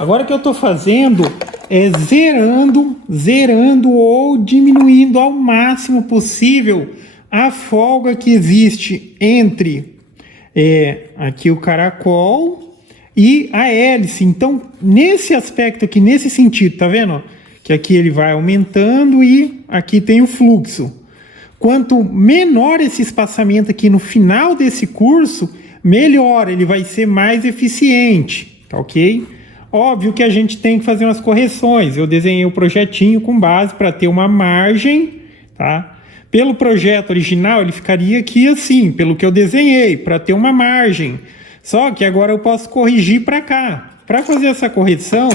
Agora o que eu estou fazendo é zerando ou diminuindo ao máximo possível a folga que existe entre aqui o caracol e a hélice. Então, nesse aspecto aqui, nesse sentido, tá vendo? Que aqui ele vai aumentando e aqui tem o fluxo. Quanto menor esse espaçamento aqui no final desse curso, melhor, ele vai ser mais eficiente, tá ok? Óbvio que a gente tem que fazer umas correções. Eu desenhei o projetinho com base para ter uma margem, tá? Pelo projeto original, ele ficaria aqui assim, pelo que eu desenhei, para ter uma margem. Só que agora eu posso corrigir para cá. Para fazer essa correção,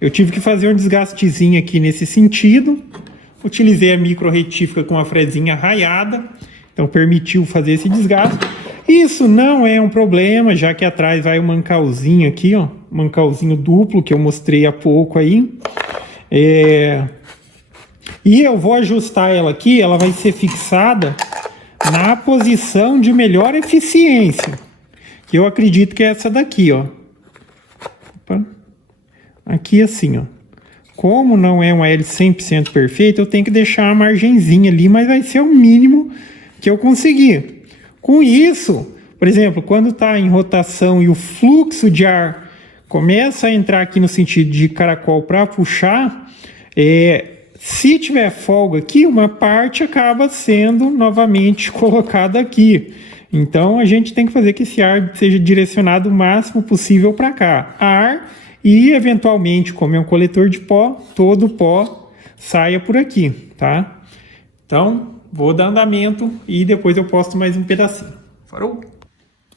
eu tive que fazer um desgastezinho aqui nesse sentido. Utilizei a micro retífica com a frezinha raiada, então permitiu fazer esse desgaste. Isso não é um problema, já que atrás vai o mancalzinho aqui, ó, mancalzinho duplo que eu mostrei há pouco aí. E eu vou ajustar ela aqui, ela vai ser fixada na posição de melhor eficiência, que eu acredito que é essa daqui, ó. Opa. Aqui assim, ó. Como não é uma hélice 100% perfeita, eu tenho que deixar uma margenzinha ali, mas vai ser o mínimo que eu conseguir. Com isso, por exemplo, quando está em rotação e o fluxo de ar começa a entrar aqui no sentido de caracol para puxar, se tiver folga aqui, uma parte acaba sendo novamente colocada aqui. Então, a gente tem que fazer que esse ar seja direcionado o máximo possível para cá. Ar e, eventualmente, como é um coletor de pó, todo o pó saia por aqui, tá? Então, vou dar andamento e depois eu posto mais um pedacinho. Farou?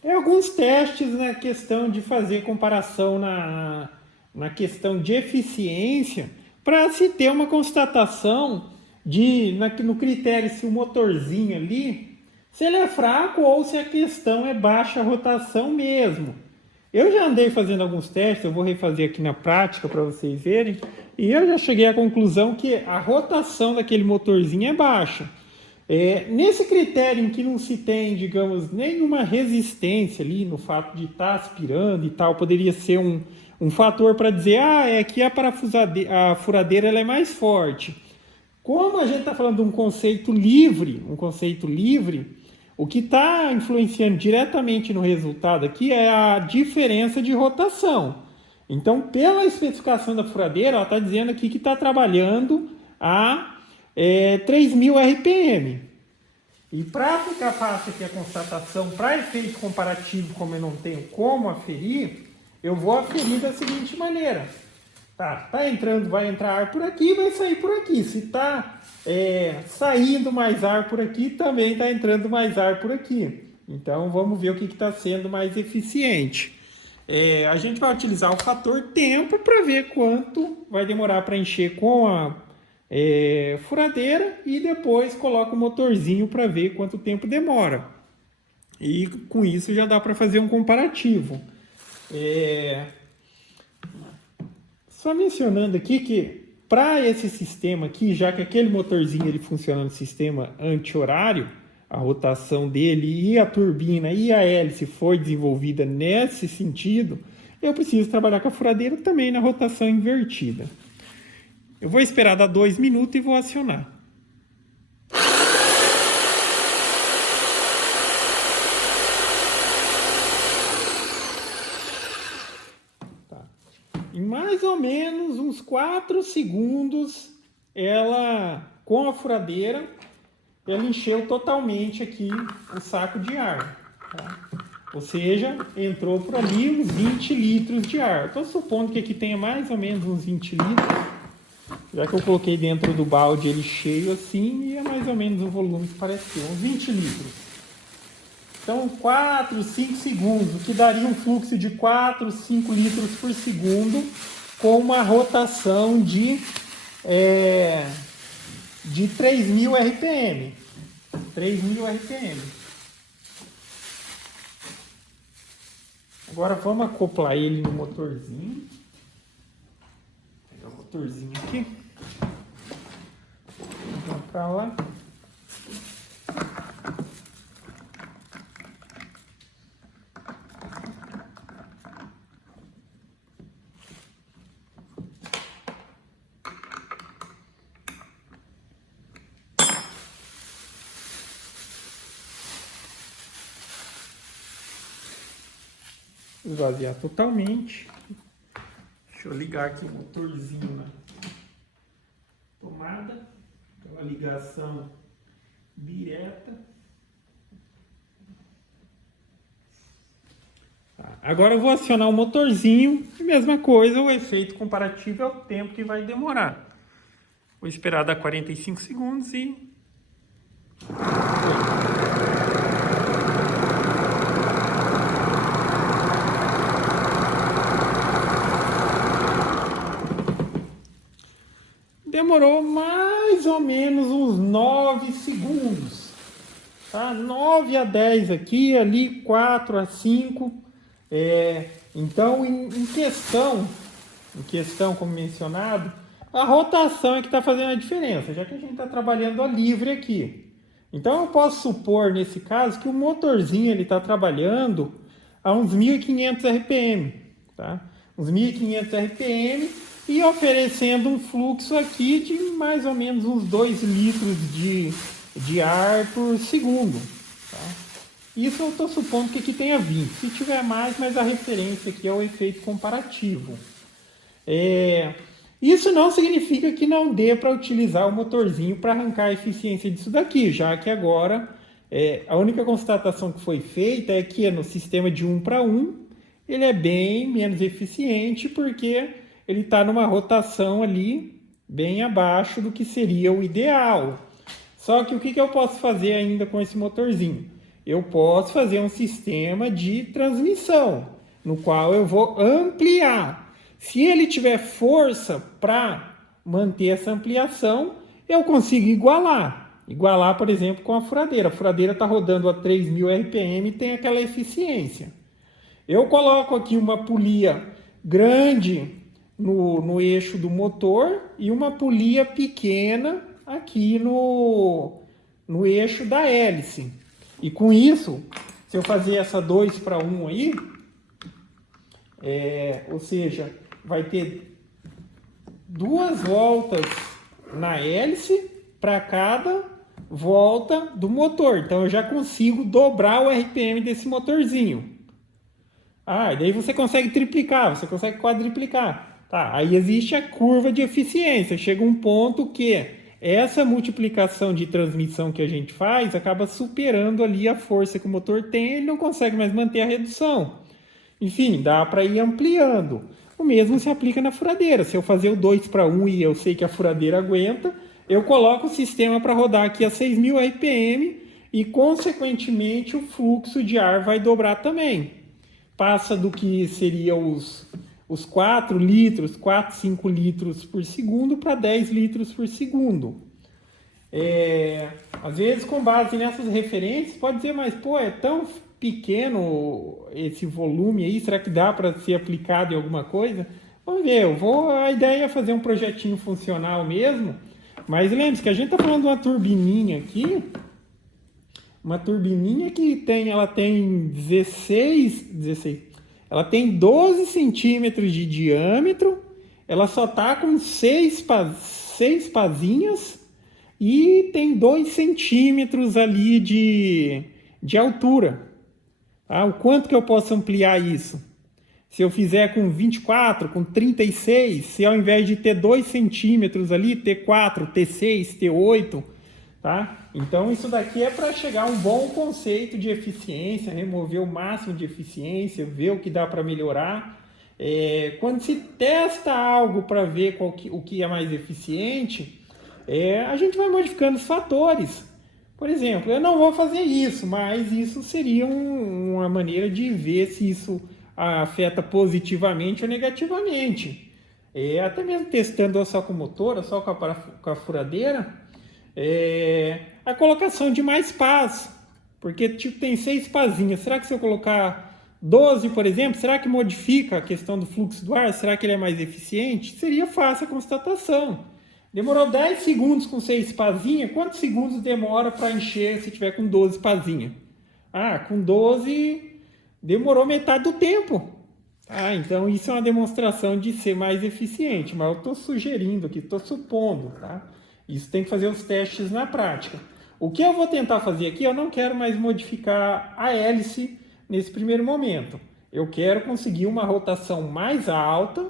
Alguns testes na questão de fazer comparação na questão de eficiência para se ter uma constatação no critério se o motorzinho ali, se ele é fraco ou se a questão é baixa rotação mesmo. Eu já andei fazendo alguns testes, eu vou refazer aqui na prática para vocês verem, e eu já cheguei à conclusão que a rotação daquele motorzinho é baixa. Nesse critério em que não se tem, digamos, nenhuma resistência ali no fato de estar aspirando e tal, poderia ser um fator para dizer, que a furadeira ela é mais forte. Como a gente está falando de um conceito livre, o que está influenciando diretamente no resultado aqui é a diferença de rotação. Então, pela especificação da furadeira, ela está dizendo aqui que está trabalhando a 3.000 RPM. E para ficar fácil aqui a constatação, para efeito comparativo, como eu não tenho como aferir, eu vou aferir da seguinte maneira. Tá entrando, vai entrar ar por aqui, vai sair por aqui. Se está saindo mais ar por aqui, também está entrando mais ar por aqui. Então, vamos ver o que está sendo mais eficiente. A gente vai utilizar o fator tempo para ver quanto vai demorar para encher com a furadeira e depois coloca o motorzinho para ver quanto tempo demora. E com isso já dá para fazer um comparativo. Só mencionando aqui que para esse sistema aqui, já que aquele motorzinho ele funciona no sistema anti-horário, a rotação dele e a turbina e a hélice foi desenvolvida nesse sentido, eu preciso trabalhar com a furadeira também na rotação invertida. Eu vou esperar dar 2 minutos e vou acionar. Em mais ou menos uns 4 segundos, ela, com a furadeira, ela encheu totalmente aqui o saco de ar. Tá? Ou seja, entrou por ali uns 20 litros de ar. Estou supondo que aqui tenha mais ou menos uns 20 litros. Já que eu coloquei dentro do balde ele cheio assim, e é mais ou menos o volume que parece ter, uns 20 litros. Então, 4, 5 segundos, o que daria um fluxo de 4, 5 litros por segundo, com uma rotação de 3.000 RPM. 3.000 RPM. Agora vamos acoplar ele no motorzinho. Vou pegar o motorzinho aqui. Vamos para lá. esvaziar totalmente. Deixa eu ligar aqui o motorzinho na tomada, aquela ligação direta. Agora eu vou acionar o motorzinho, e mesma coisa, o efeito comparativo é o tempo que vai demorar. Vou esperar dar 45 segundos e... Demorou mais ou menos uns 9 segundos. Tá? 9 a 10 aqui, ali 4 a 5. Então, em questão, como mencionado, a rotação é que está fazendo a diferença, já que a gente está trabalhando a livre aqui. Então, eu posso supor, nesse caso, que o motorzinho está trabalhando a uns 1.500 RPM. Tá? Uns 1.500 RPM e oferecendo um fluxo aqui de mais ou menos uns 2 litros de ar por segundo. Tá? Isso eu estou supondo que aqui tenha 20. Se tiver mais, mas a referência aqui é o efeito comparativo. Isso não significa que não dê para utilizar o motorzinho para arrancar a eficiência disso daqui, já que agora a única constatação que foi feita é que no sistema de 1 para 1 ele é bem menos eficiente porque ele está numa rotação ali bem abaixo do que seria o ideal. Só que o que eu posso fazer ainda com esse motorzinho? Eu posso fazer um sistema de transmissão, no qual eu vou ampliar. Se ele tiver força para manter essa ampliação, eu consigo igualar. Igualar, por exemplo, com a furadeira. A furadeira está rodando a 3.000 RPM e tem aquela eficiência. Eu coloco aqui uma polia grande no eixo do motor e uma polia pequena aqui no eixo da hélice. E com isso, se eu fazer essa 2 para 1 aí, ou seja, vai ter 2 voltas na hélice para cada volta do motor. Então eu já consigo dobrar o RPM desse motorzinho. E daí você consegue triplicar, você consegue quadriplicar. Tá, aí existe a curva de eficiência. Chega um ponto que essa multiplicação de transmissão que a gente faz acaba superando ali a força que o motor tem, ele não consegue mais manter a redução. Enfim, dá para ir ampliando. O mesmo se aplica na furadeira. Se eu fazer o 2 para 1 e eu sei que a furadeira aguenta, eu coloco o sistema para rodar aqui a 6.000 RPM e, consequentemente, o fluxo de ar vai dobrar também. Passa do que seria os 4 litros, 4, 5 litros por segundo para 10 litros por segundo. Às vezes, com base nessas referências, pode dizer, mas pô, é tão pequeno esse volume aí, será que dá para ser aplicado em alguma coisa? Vamos ver, a ideia é fazer um projetinho funcional mesmo, mas lembre-se que a gente está falando de uma turbininha aqui, uma turbininha que ela tem 16, ela tem 12 centímetros de diâmetro, ela só está com 6 pazinhas e tem 2 centímetros ali de altura. Tá? O quanto que eu posso ampliar isso? Se eu fizer com 24, com 36, se ao invés de ter 2 centímetros ali, ter 4, ter 6, ter 8, tá? Então isso daqui é para chegar a um bom conceito de eficiência, remover o máximo de eficiência, ver o que dá para melhorar. Quando se testa algo para ver o que é mais eficiente, a gente vai modificando os fatores. Por exemplo, eu não vou fazer isso, mas isso seria uma maneira de ver se isso afeta positivamente ou negativamente. Até mesmo testando só com o motor, só com a furadeira, a colocação de mais pás, porque tipo, tem 6 pazinhas. Será que se eu colocar 12, por exemplo, será que modifica a questão do fluxo do ar? Será que ele é mais eficiente? Seria fácil a constatação. Demorou 10 segundos com 6 pazinhas. Quantos segundos demora para encher se tiver com 12 pazinhas? Com 12 demorou metade do tempo. Então isso é uma demonstração de ser mais eficiente, mas eu estou sugerindo aqui, estou supondo. Tá? Isso tem que fazer os testes na prática. O que eu vou tentar fazer aqui, eu não quero mais modificar a hélice nesse primeiro momento. Eu quero conseguir uma rotação mais alta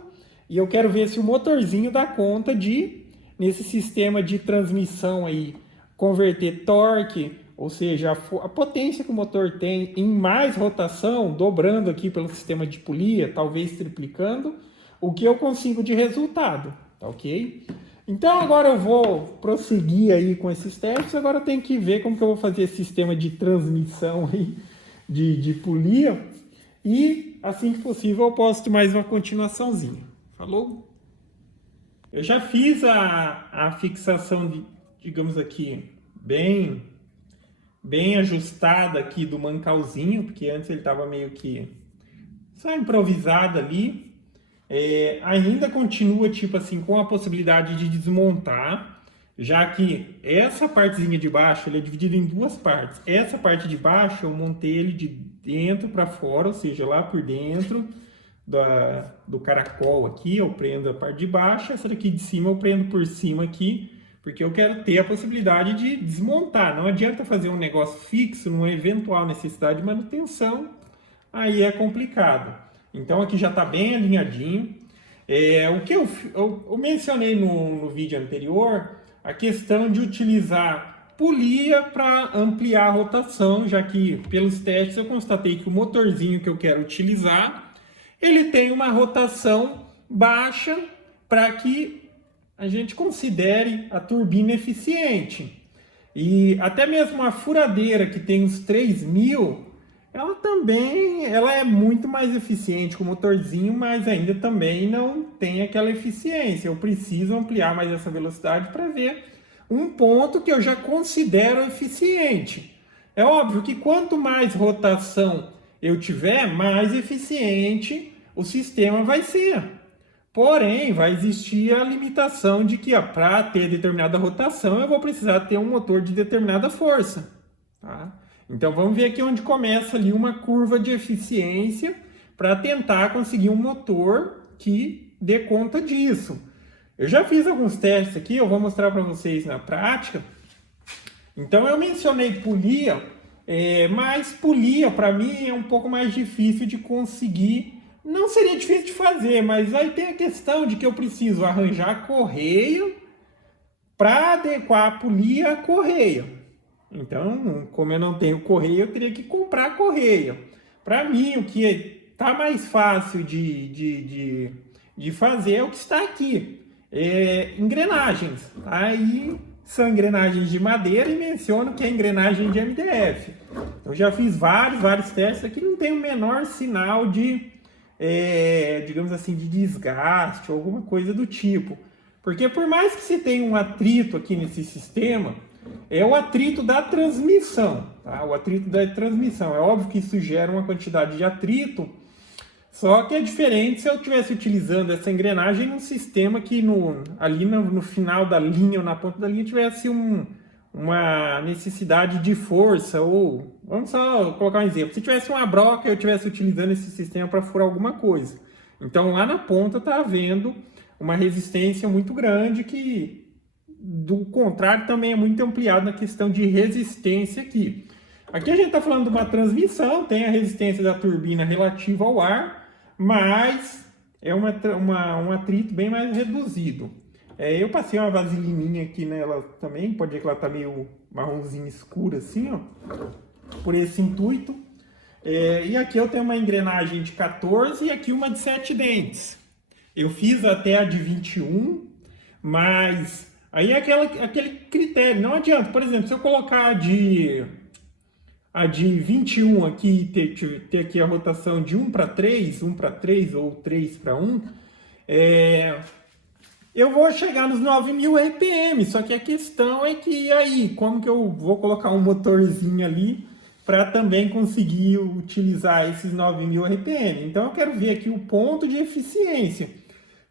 e eu quero ver se o motorzinho dá conta de, nesse sistema de transmissão aí, converter torque, ou seja, a potência que o motor tem em mais rotação, dobrando aqui pelo sistema de polia, talvez triplicando, o que eu consigo de resultado, tá ok? Então agora eu vou prosseguir aí com esses testes, agora eu tenho que ver como que eu vou fazer esse sistema de transmissão aí, de polia, e assim que possível eu posto mais uma continuaçãozinha. Falou? Eu já fiz a fixação, digamos aqui, bem ajustada aqui do mancalzinho, porque antes ele estava meio que só improvisado ali. Ainda continua tipo assim com a possibilidade de desmontar, já que essa partezinha de baixo ele é dividido em duas partes. Essa parte de baixo eu montei ele de dentro para fora, ou seja, lá por dentro do caracol aqui eu prendo a parte de baixo, essa daqui de cima eu prendo por cima aqui, porque eu quero ter a possibilidade de desmontar. Não adianta fazer um negócio fixo numa eventual necessidade de manutenção, aí é complicado. Então aqui já está bem alinhadinho. O que eu mencionei no vídeo anterior, a questão de utilizar polia para ampliar a rotação, já que pelos testes eu constatei que o motorzinho que eu quero utilizar, ele tem uma rotação baixa para que a gente considere a turbina eficiente. E até mesmo a furadeira, que tem uns 3.000, ela é muito mais eficiente com o motorzinho, mas ainda também não tem aquela eficiência. Eu preciso ampliar mais essa velocidade para ver um ponto que eu já considero eficiente. É óbvio que quanto mais rotação eu tiver, mais eficiente o sistema vai ser. Porém, vai existir a limitação de que para ter determinada rotação eu vou precisar ter um motor de determinada força. Tá? Então vamos ver aqui onde começa ali uma curva de eficiência para tentar conseguir um motor que dê conta disso. Eu já fiz alguns testes aqui, eu vou mostrar para vocês na prática. Então eu mencionei polia, mas polia para mim é um pouco mais difícil de conseguir. Não seria difícil de fazer, mas aí tem a questão de que eu preciso arranjar correia para adequar a polia à correia. Então, como eu não tenho correia, eu teria que comprar correia. Para mim, o que está mais fácil de fazer é o que está aqui. Engrenagens. Aí são engrenagens de madeira e menciono que é engrenagem de MDF. Eu já fiz vários testes aqui, não tem o menor sinal de, digamos assim, de desgaste ou alguma coisa do tipo. Porque por mais que se tenha um atrito aqui nesse sistema, é o atrito da transmissão, tá? O atrito da transmissão. É óbvio que isso gera uma quantidade de atrito, só que é diferente se eu estivesse utilizando essa engrenagem num sistema que ali no final da linha ou na ponta da linha tivesse uma necessidade de força, ou vamos só colocar um exemplo, se tivesse uma broca e eu estivesse utilizando esse sistema para furar alguma coisa. Então lá na ponta está havendo uma resistência muito grande que, do contrário, também é muito ampliado na questão de resistência aqui. Aqui a gente está falando de uma transmissão, tem a resistência da turbina relativa ao ar, mas é um atrito bem mais reduzido. Eu passei uma vaselininha aqui nela também, pode ver que ela está meio marronzinho escura assim, ó, por esse intuito. E aqui eu tenho uma engrenagem de 14 e aqui uma de 7 dentes. Eu fiz até a de 21, mas aí é aquele critério, não adianta. Por exemplo, se eu colocar a de 21 aqui e ter aqui a rotação de 1 para 3, 1 para 3 ou 3 para 1, eu vou chegar nos 9.000 RPM. Só que a questão é que aí, como que eu vou colocar um motorzinho ali para também conseguir utilizar esses 9.000 RPM? Então eu quero ver aqui o ponto de eficiência.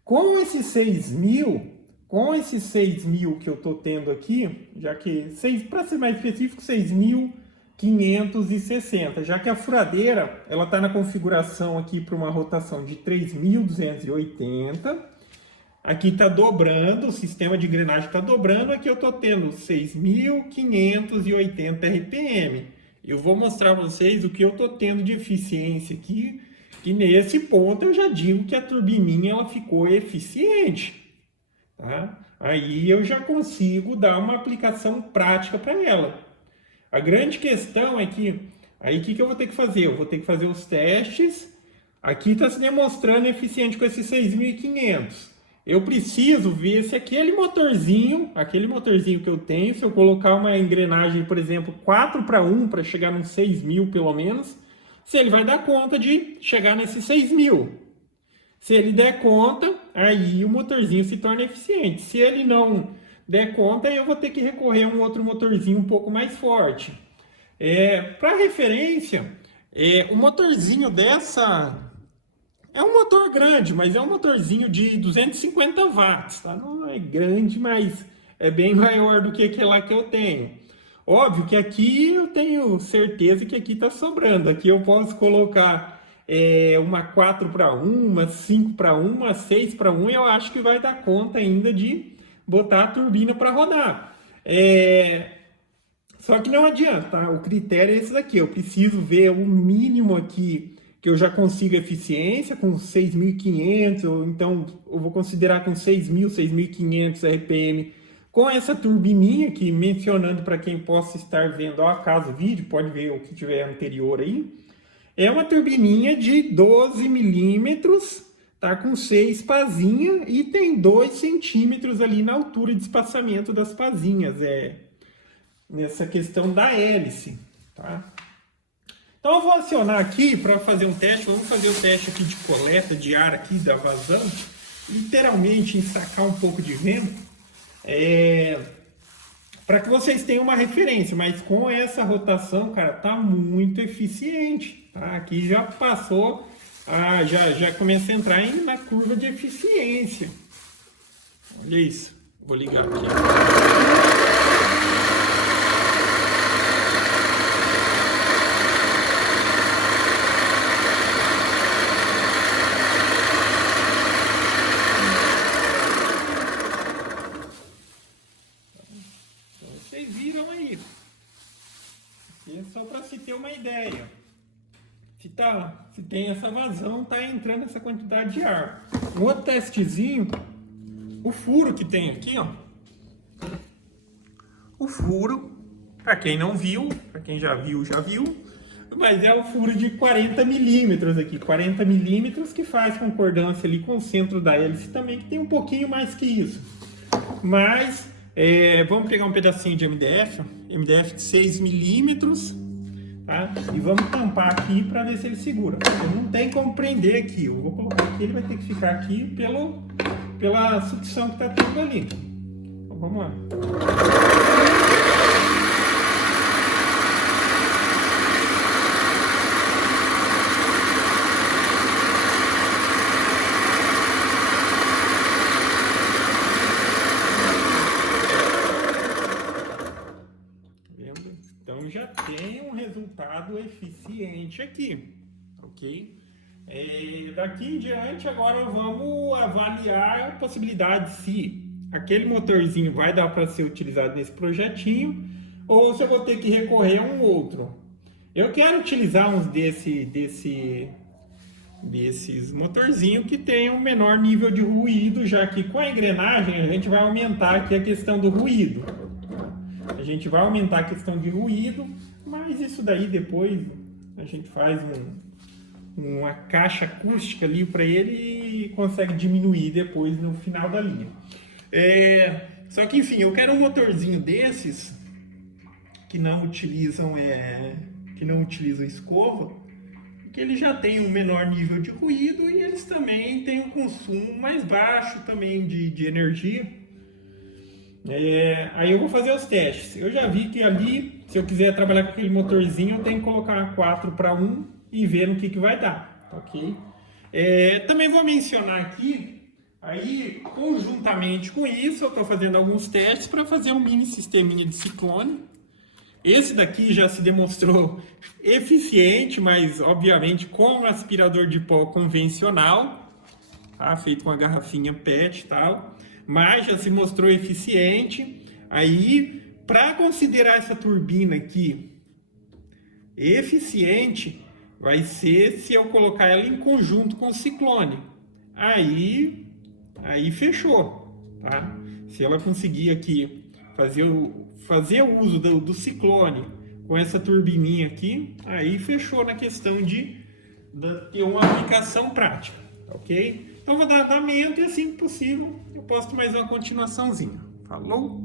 Com esses 6.000 que eu estou tendo aqui, já que, para ser mais específico, 6.560, já que a furadeira ela está na configuração aqui para uma rotação de 3.280, aqui está dobrando, o sistema de engrenagem está dobrando, aqui eu estou tendo 6.580 RPM. Eu vou mostrar para vocês o que eu estou tendo de eficiência aqui, E nesse ponto eu já digo que a turbininha ela ficou eficiente, tá? Aí eu já consigo dar uma aplicação prática para ela. A grande questão é que, aí o que eu vou ter que fazer? Eu vou ter que fazer os testes. Aqui está se demonstrando eficiente com esses 6.500. Eu preciso ver se aquele motorzinho que eu tenho, se eu colocar uma engrenagem, por exemplo, 4:1 para chegar nos 6.000 pelo menos, se ele vai dar conta de chegar nesses 6.000. Se ele der conta, aí o motorzinho se torna eficiente. Se ele não der conta, aí eu vou ter que recorrer a um outro motorzinho um pouco mais forte. Para referência, o motorzinho dessa... É um motor grande, mas é um motorzinho de 250 watts, tá? Não é grande, mas é bem maior do que aquele lá que eu tenho. Óbvio que aqui eu tenho certeza que aqui está sobrando. Aqui eu posso colocar uma 4:1, uma 5:1, uma 6:1 e eu acho que vai dar conta ainda de botar a turbina para rodar. Só que não adianta, tá? O critério é esse daqui. Eu preciso ver o mínimo aqui que eu já consigo eficiência com 6.500, ou então eu vou considerar com 6.000, 6.500 RPM com essa turbininha aqui, mencionando para quem possa estar vendo ao acaso o vídeo, pode ver o que tiver anterior aí. É uma turbininha de 12 milímetros, tá com 6 pazinhas e tem 2 centímetros ali na altura de espaçamento das pazinhas, nessa questão da hélice, tá? Então eu vou acionar aqui para fazer um teste. Vamos fazer o teste aqui de coleta de ar aqui da vazão, literalmente ensacar um pouco de vento, para que vocês tenham uma referência. Mas com essa rotação, cara, tá muito eficiente, tá? Aqui já passou, já começa a entrar na curva de eficiência. Olha isso. Vou ligar aqui. Vocês viram aí. Aqui é só para se ter uma ideia. Se tem essa vazão, tá entrando essa quantidade de ar. Um outro testezinho, o furo que tem aqui, ó. O furo, para quem não viu, para quem já viu, mas é o furo de 40 milímetros aqui. 40 milímetros que faz concordância ali com o centro da hélice também, que tem um pouquinho mais que isso. Mas... vamos pegar um pedacinho de MDF de 6 milímetros, tá? E vamos tampar aqui para ver se ele segura. Não tem como prender aqui. Eu vou colocar aqui, ele vai ter que ficar aqui pela sucção que está tendo ali. Então vamos lá. Então já tem um resultado eficiente aqui, ok? Daqui em diante agora vamos avaliar a possibilidade se aquele motorzinho vai dar para ser utilizado nesse projetinho ou se eu vou ter que recorrer a um outro. Eu quero utilizar uns desses motorzinhos que tem um menor nível de ruído, já que com a engrenagem a gente vai aumentar aqui a questão do ruído. A gente vai aumentar a questão de ruído, mas isso daí depois a gente faz uma caixa acústica ali para ele e consegue diminuir depois no final da linha. Só que enfim, eu quero um motorzinho desses que não utilizam escova, que ele já tem um menor nível de ruído e eles também têm um consumo mais baixo também de energia. Aí eu vou fazer os testes. Eu já vi que ali, se eu quiser trabalhar com aquele motorzinho, eu tenho que colocar 4:1 e ver no que vai dar, ok? Também vou mencionar aqui, aí conjuntamente com isso, eu estou fazendo alguns testes para fazer um mini sisteminha de ciclone. Esse daqui já se demonstrou eficiente, mas obviamente com um aspirador de pó convencional, tá? Feito com a garrafinha PET e tal. Mas já se mostrou eficiente. Aí, para considerar essa turbina aqui eficiente, vai ser se eu colocar ela em conjunto com o ciclone. Aí fechou, tá? Se ela conseguir aqui fazer o uso do ciclone com essa turbininha aqui, aí fechou na questão de ter uma aplicação prática, ok? Então vou dar andamento e assim que possível eu posto mais uma continuaçãozinha. Falou?